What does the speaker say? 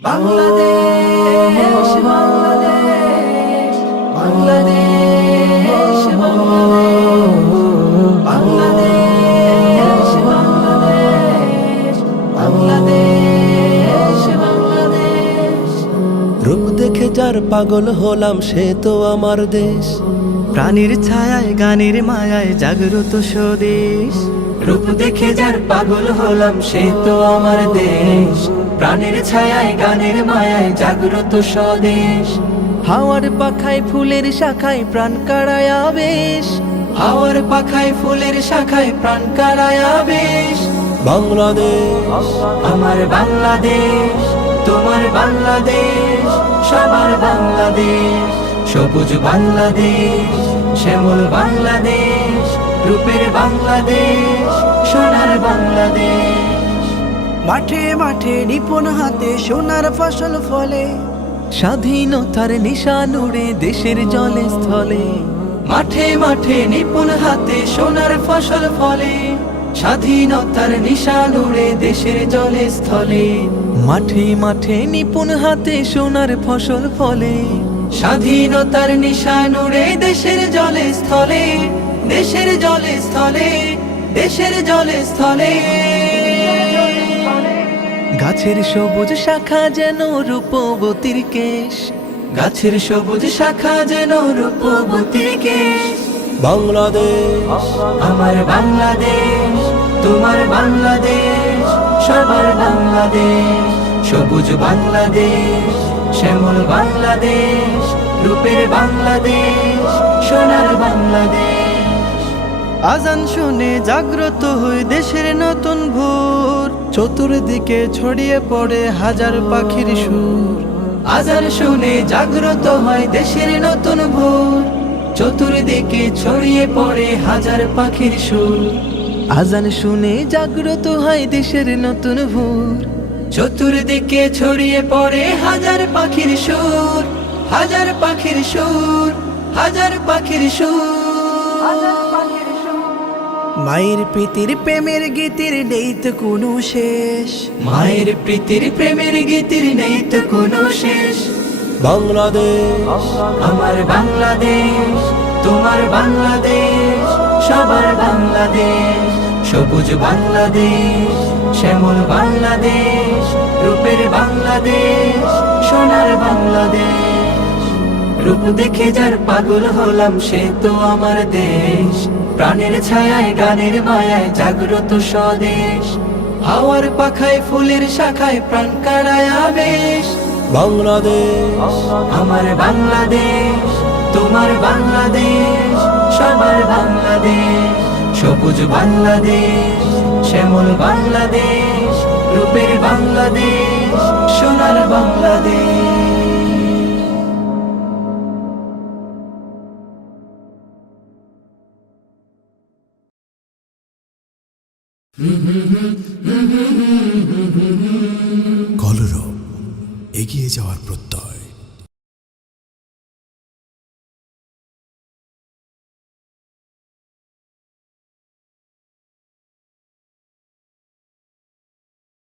বাংলাদেশ বাংলাদেশ বাংলাদেশ বাংলাদেশ বাংলাদেশ বাংলাদেশ বাংলাদেশ। রূপ দেখে যার পাগল হলাম সে তো আমার দেশ। প্রাণীর ছায়ায় গানের মায়ায় জাগ্রত স্বদেশ। রূপ দেখে যার পাগল হলাম সে তো আমার দেশ। প্রাণের ছায়ায় গানের মায়ায় জাগ্রত স্বদেশ। হাওয়ার পাখায় ফুলের শাখায় প্রাণ কাড়ায় আবেশ। হাওয়ার পাখায় ফুলের শাখায় প্রাণ কাড়ায় আবেশ। বাংলাদেশ আমার বাংলাদেশ, তোমার বাংলাদেশ, সবার বাংলাদেশ। সবুজ বাংলাদেশ, শ্যামল বাংলাদেশ, রূপের বাংলাদেশ, সোনার বাংলাদেশ। মাঠে মাঠে নিপুণ হাতে সোনার ফসল ফলে। স্বাধীনতার নিশান উড়ে দেশের জলে স্থলে। মাঠে মাঠে নিপুণ হাতে সোনার ফসল ফলে। স্বাধীনতার নিশান উড়ে দেশের জলে স্থলে। মাঠে মাঠে নিপুণ হাতে সোনার ফসল ফলে। স্বাধীনতার নিশান উড়ে দেশের জলে স্থলে। দেশের জলে স্থলে, দেশের জলে স্থলে। গাছের সবুজ শাখা যেন রূপবতীর কেশ। গাছের সবুজ শাখা যেন রূপবতীর কেশ। বাংলাদেশ আমার বাংলাদেশ, তোমার বাংলাদেশ, সবার বাংলাদেশ। সবুজ বাংলাদেশ, শ্যামল বাংলাদেশ, রূপের বাংলাদেশ, সোনার বাংলাদেশ। আজান শুনে জাগ্রত হই দেশের নতুন ভোর। চতুর্দিকে ছড়িয়ে পড়ে হাজার পাখির সুর। আজান শুনে জাগ্রত হয় দেশের নতুন ভোর। চতুর্দিকে ছড়িয়ে পড়ে হাজার পাখির সুর। আজান শুনে জাগ্রত হয় দেশের নতুন ভোর। চতুর্দিকে ছড়িয়ে পড়ে হাজার পাখির সুর। হাজার পাখির সুর, হাজার পাখির সুর। মায়ের প্রীতির প্রেমের গীতির নেই তো কোনো শেষ। মায়ের প্রীতির প্রেমের গীতির নেই তো কোনো শেষ। বাংলাদেশ আমার বাংলাদেশ, তোমার বাংলাদেশ, সবার বাংলাদেশ। সবুজ বাংলাদেশ, শ্যামল বাংলাদেশ, রূপের বাংলাদেশ, সোনার বাংলাদেশ। রূপ দেখে যার পাগল হলাম সে তো আমার দেশ। প্রাণের ছায়ায় গানের মায়ায় জাগ্রত স্বদেশ। হাওয়ার পাখায় ফুলের শাখায় প্রাণ কাড়ায় আবেশ। বাংলাদেশ আমার বাংলাদেশ, তোমার বাংলাদেশ, সবার বাংলাদেশ। সবুজ বাংলাদেশ, শ্যামল বাংলাদেশ, রূপের বাংলাদেশ, সোনার বাংলাদেশ। কলরব, এগিয়ে যাওয়ার প্রত্যয়।